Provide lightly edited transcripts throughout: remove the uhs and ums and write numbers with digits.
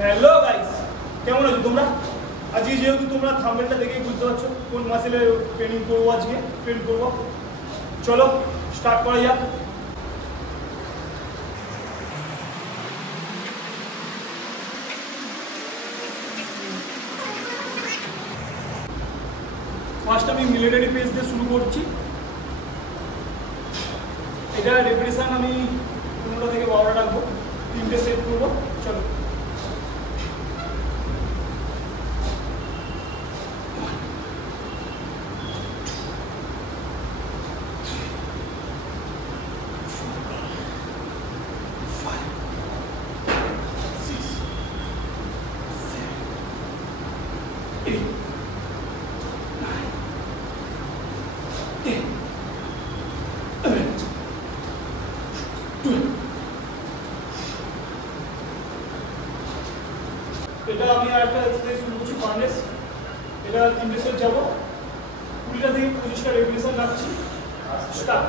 Hello guys, কেমন আছো তোমরা? আজকে যেহেতু তোমরা থাম্বনেলটা দেখেই বুঝতে পারছো কোন মাসেলে ট্রেনিং করবো, আজকে ট্রেন করবো। চলো স্টার্ট করা যাক। ফার্স্ট আমি মিলিটারি পেজ দিয়ে শুরু করছি। এটা রেপিটেশন আমি 15 থেকে 12টা রাখবো, 3টে সেট করবো। চলো এটা আমি আরেকটা এক্সারসাইজ শুরু করছি, ফার্নেস। এটা 3টে সেট যাবো, 20টা থেকে 25টা রেপিটেশন রাখছি। Start.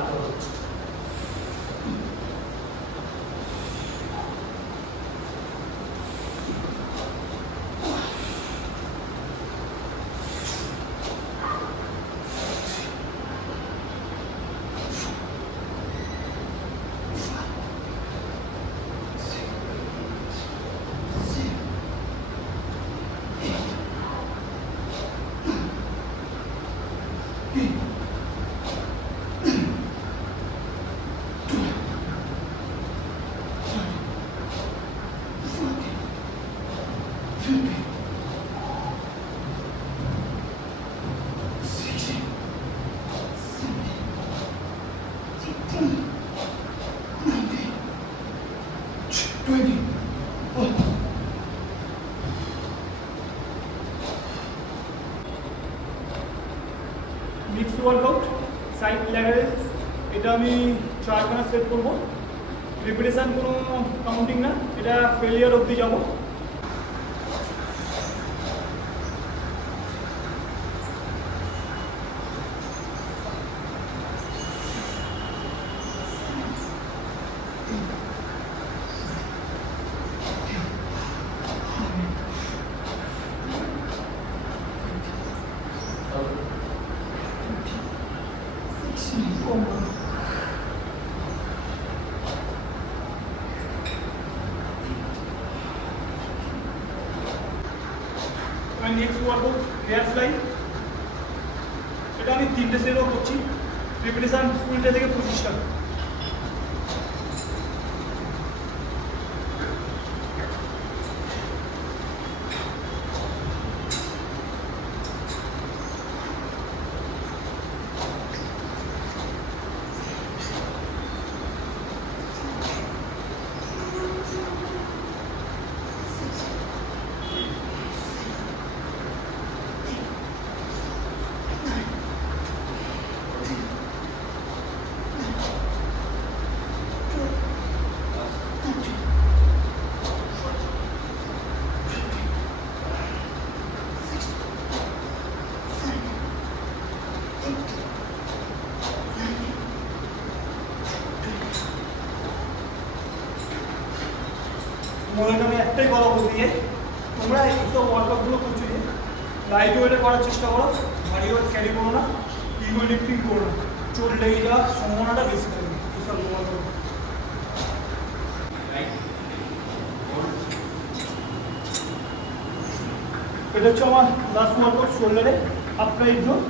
Mix workout, side lateral. এটা আমি 4খানা সেট করবো। রিপিটেশন কোনো কাউন্টিং না, এটা ফেলিয়ার অবধি যাবো। Next workout rear fly. এটা আমি 3টে সেটও করছি। রিপিটেশন 20টা থেকে 25টা। মনে আমি একটাই কথা বলতে চাই, তোমরা এইসব ওয়ার্কআউটগুলো করছো যে লাইট ওয়েটে করার চেষ্টা করো, ভারী ওয়েট ক্যারি করো না, ইগো লিফটিং করো না, চোট লেগে যাওয়ার সম্ভাবনাটা বেশি থাকবে এইসব ওয়ার্কআউট। এটা হচ্ছে আমার লাস্ট ওয়ার্কআউট, শোল্ডারে আপরাইট জোন।